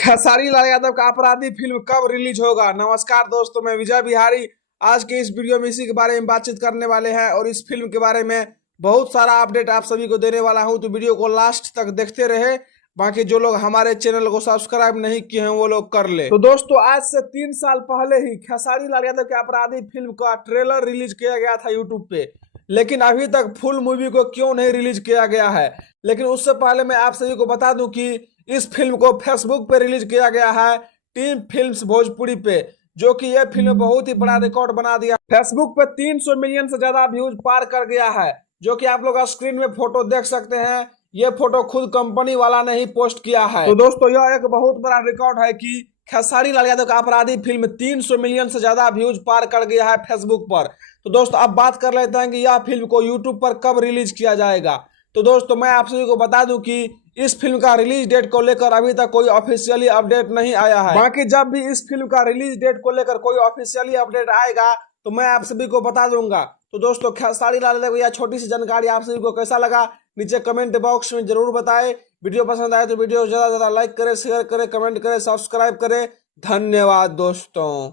खेसारी लाल यादव का अपराधी फिल्म कब रिलीज होगा। नमस्कार दोस्तों, मैं विजय बिहारी। आज के इस वीडियो में इसी के बारे में बातचीत करने वाले हैं और इस फिल्म के बारे में बहुत सारा अपडेट आप सभी को देने वाला हूं, तो वीडियो को लास्ट तक देखते रहे। बाकी जो लोग हमारे चैनल को सब्सक्राइब नहीं किए हैं वो लोग कर ले। तो दोस्तों, आज से 3 साल पहले ही खेसारी लाल यादव के अपराधी फिल्म का ट्रेलर रिलीज किया गया था यूट्यूब पे, लेकिन अभी तक फुल मूवी को क्यों नहीं रिलीज किया गया है। लेकिन उससे पहले मैं आप सभी को बता दूं कि इस फिल्म को फेसबुक पे रिलीज किया गया है, टीम फिल्म्स भोजपुरी पे, जो कि यह फिल्म बहुत ही बड़ा रिकॉर्ड बना दिया। फेसबुक पे 300 मिलियन से ज्यादा व्यूज पार कर गया है, जो कि आप लोग स्क्रीन में फोटो देख सकते हैं। ये फोटो खुद कंपनी वाला ने ही पोस्ट किया है। तो दोस्तों, यह एक बहुत बड़ा रिकॉर्ड है कि खेसारी लाल यादव का अपराधी फिल्म 300 मिलियन से ज्यादा व्यूज पार कर गया है फेसबुक पर। तो दोस्तों, अब बात कर लेते हैं कि यह फिल्म को यूट्यूब पर कब रिलीज किया जाएगा। तो दोस्तों, मैं आप सभी को बता दूं कि इस फिल्म का रिलीज डेट को लेकर अभी तक कोई ऑफिशियली अपडेट नहीं आया है। बाकी जब भी इस फिल्म का रिलीज डेट को लेकर कोई ऑफिशियली अपडेट आएगा तो मैं आप सभी को बता दूंगा। तो दोस्तों, खेसारी लाल यादव की यह छोटी सी जानकारी आप सभी को कैसा लगा, नीचे कमेंट बॉक्स में जरूर बताएं। वीडियो पसंद आए तो वीडियो ज्यादा से ज्यादा लाइक करें, शेयर करें, कमेंट करें, सब्सक्राइब करें। धन्यवाद दोस्तों।